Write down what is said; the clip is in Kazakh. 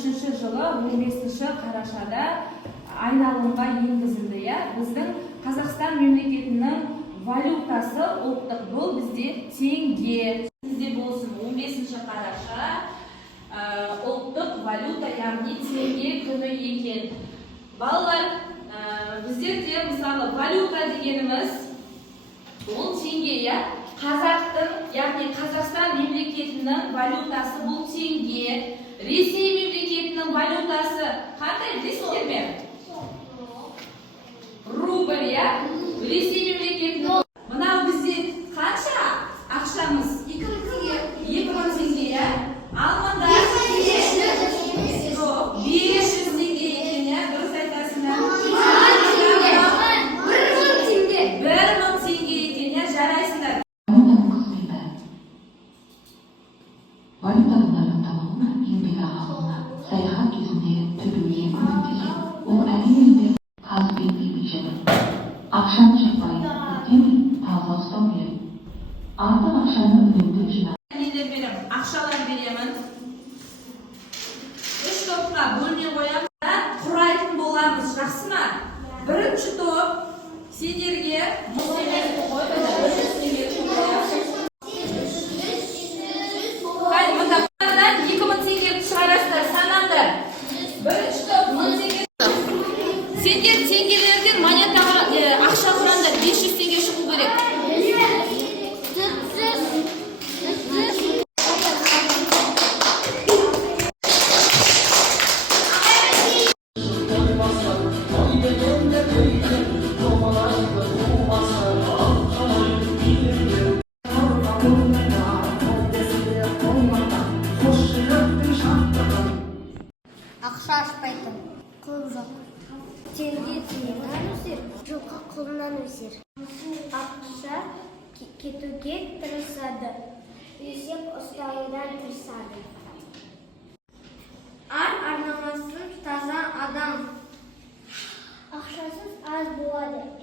жылы 15-қарашада айналымға енгізілді. Біздің Қазақстан мемлекетінің валютасы ұлттық, бұл бізде теңге. Бізде болсын 15-қараша ұлттық валюта, яғни теңге күні екен. Балалар, біздерде мысалы валюта дегеніміз ол теңге, қазақтың, яғни Қазақстан мемлекетінің валютасы бұл теңге. Ресей мемлекетінің валютасы қандай, білесіздер ме? Рубль, Ресей мемлекетінің. Мынау бізде қанша ақшамыз? 2000 теңге, ал мында 500 теңге екен, дұрыс айтасыңдар. 1000 теңге екен, жарайсыңдар. Valutaların tamamı еңбек ақысына саяхат кезінде төлеуге көмектеседі. Ол әрине қазбетті бейжеді. Ақшаны жаппай, өтемей, таза ұстау керек. Артық ақшаны үнемді жинап. Ақшалар беремін. 3 топқа бөлме қоямыз да құрайтын боламыз. Жақсы ма? Бірінші топ сендерге сендер теңгелерден монетаға ақша құраңдар, 500 теңге шығу керек. Ақша ашпайтын, қылып жоқ. Теңге тиыннан өсер, жылқы құлыннан өсер. Ақша кетуге тырысады, есеп ұстаудан тырысады. Арнамасын таза адам. Ақшасыз аз болады.